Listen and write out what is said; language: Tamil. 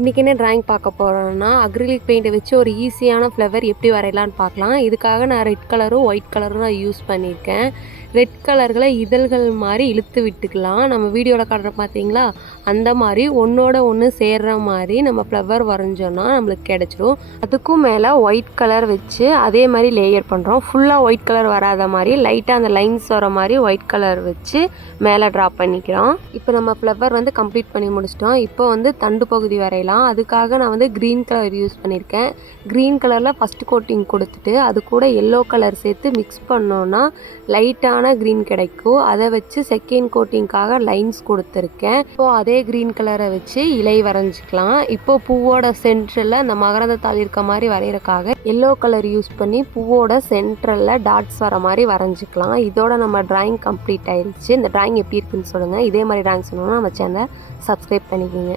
இன்றைக்கி என்ன ட்ராயிங் பார்க்க போகிறோன்னா அக்ரிலிக் பெயிண்ட்டை வச்சு ஒரு ஈஸியான ஃப்ளவர் எப்படி வரையலான்னு பார்க்கலாம். இதுக்காக நான் ரெட் கலரும் ஒயிட் கலரும் நான் யூஸ் பண்ணியிருக்கேன். ரெட் கலர்களை இதழ்கள் மாதிரி இழுத்து விட்டுக்கலாம். நம்ம வீடியோவில் காட்டுற பார்த்தீங்களா, அந்த மாதிரி ஒன்றோட ஒன்று சேர்கிற மாதிரி நம்ம ஃப்ளவர் வரைஞ்சோன்னா நம்மளுக்கு கிடச்சிரும். அதுக்கும் மேலே ஒயிட் கலர் வச்சு அதே மாதிரி லேயர் பண்ணுறோம். ஃபுல்லாக ஒயிட் கலர் வராத மாதிரி லைட்டாக அந்த லைன்ஸ் வர மாதிரி ஒயிட் கலர் வச்சு மேலே ட்ரா பண்ணிக்கிறோம். இப்போ நம்ம ஃப்ளவர் கம்ப்ளீட் பண்ணி முடிச்சிட்டோம். இப்போ தண்டு பகுதி வரையலாம். அதுக்காக நான் க்ரீன் கலர் யூஸ் பண்ணியிருக்கேன். க்ரீன் கலரில் ஃபஸ்ட்டு கோட்டிங் கொடுத்துட்டு அது கூட எல்லோ கலர் சேர்த்து மிக்ஸ் பண்ணோன்னா லைட்டான க்ரீன் கிடைக்கும். அதை வச்சு செகண்ட் கோட்டிங்காக லைன்ஸ் கொடுத்துருக்கேன். இப்போது அதே க்ரீன் கலரை வச்சு இலை வரைஞ்சிக்கலாம். இப்போது பூவோட சென்டரில் அந்த மகரந்த தாள் இருக்க மாதிரி வரைகிறக்காக எல்லோ கலர் யூஸ் பண்ணி பூவோட சென்டரில் டாட்ஸ் வர மாதிரி வரைஞ்சிக்கலாம். இதோட நம்ம ட்ராயிங் கம்ப்ளீட் ஆயிடுச்சு. இந்த ட்ராயிங் எப்படி இருக்குன்னு சொல்லுங்கள். இதே மாதிரி ட்ராயிங் சொல்லணும்னா நம்ம சேனலை சப்ஸ்கிரைப் பண்ணிக்கோங்க.